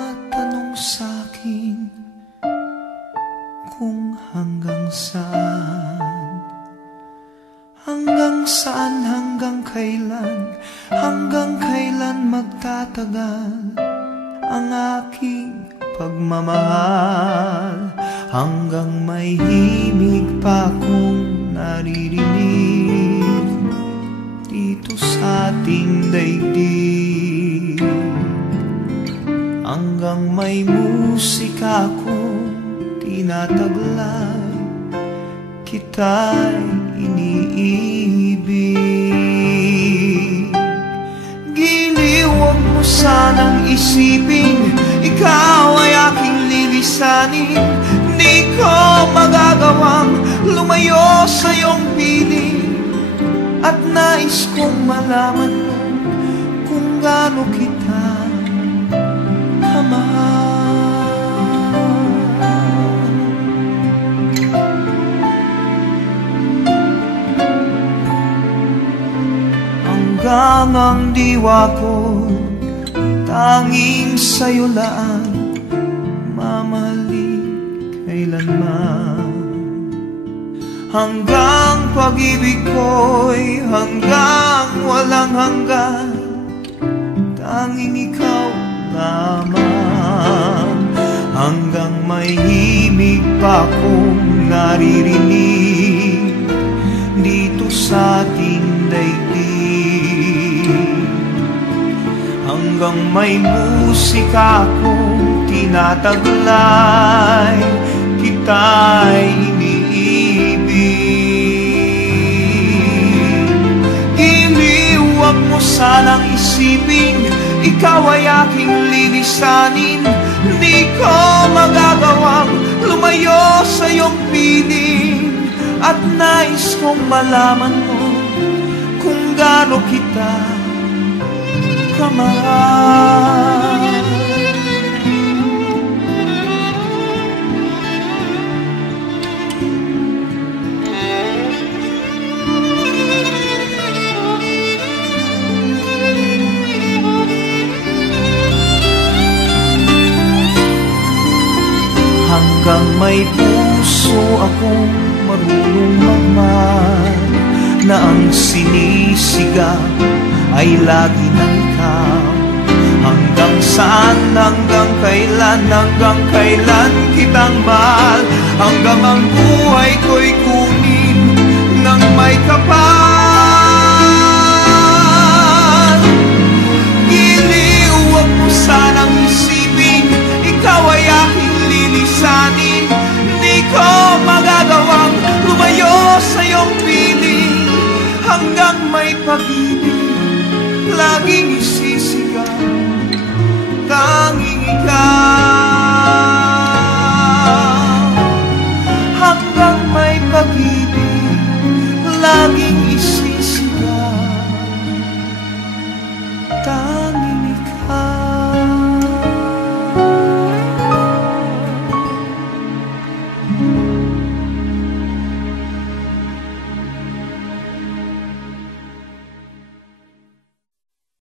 nagtatanong sa'kin kung hanggang saan, hanggang kailan magtatagal ang aking pagmamahal, hanggang may himig pa akong naririnig dito sa ating daigdig, hanggang may musika akong tinataglay, kita'y iniibig. Giliw, huwag mo sanang isipin ikaw ay aking lilisanin. Di ko magagawang lumayo sa iyong piling, at nais kong malaman mo kung gaano kita kamahal. Hanggang ang diwa ko tanging sa'yo lang mamahalin kailanman, hanggang pag-ibig ko'y hanggang walang hanggan, tanging ikaw lamang, hanggang may himig pa akong naririnig dito sa ating daigdig, hanggang may musika akong tinataglay, kita'y iniibig. Giliw, huwag mo sanang isipin ikaw ay aking lilisanin. Di ko magagawang lumayo sa iyong piling, at nais kong malaman mo kung gaano kita kamahal. Hanggang may puso akong marunong magmahal, na ang sinisigaw ay lagi ng ikaw. Hanggang saan, hanggang kailan kitang mahal, hanggang ang buhay ko'y kunin ng may kapal.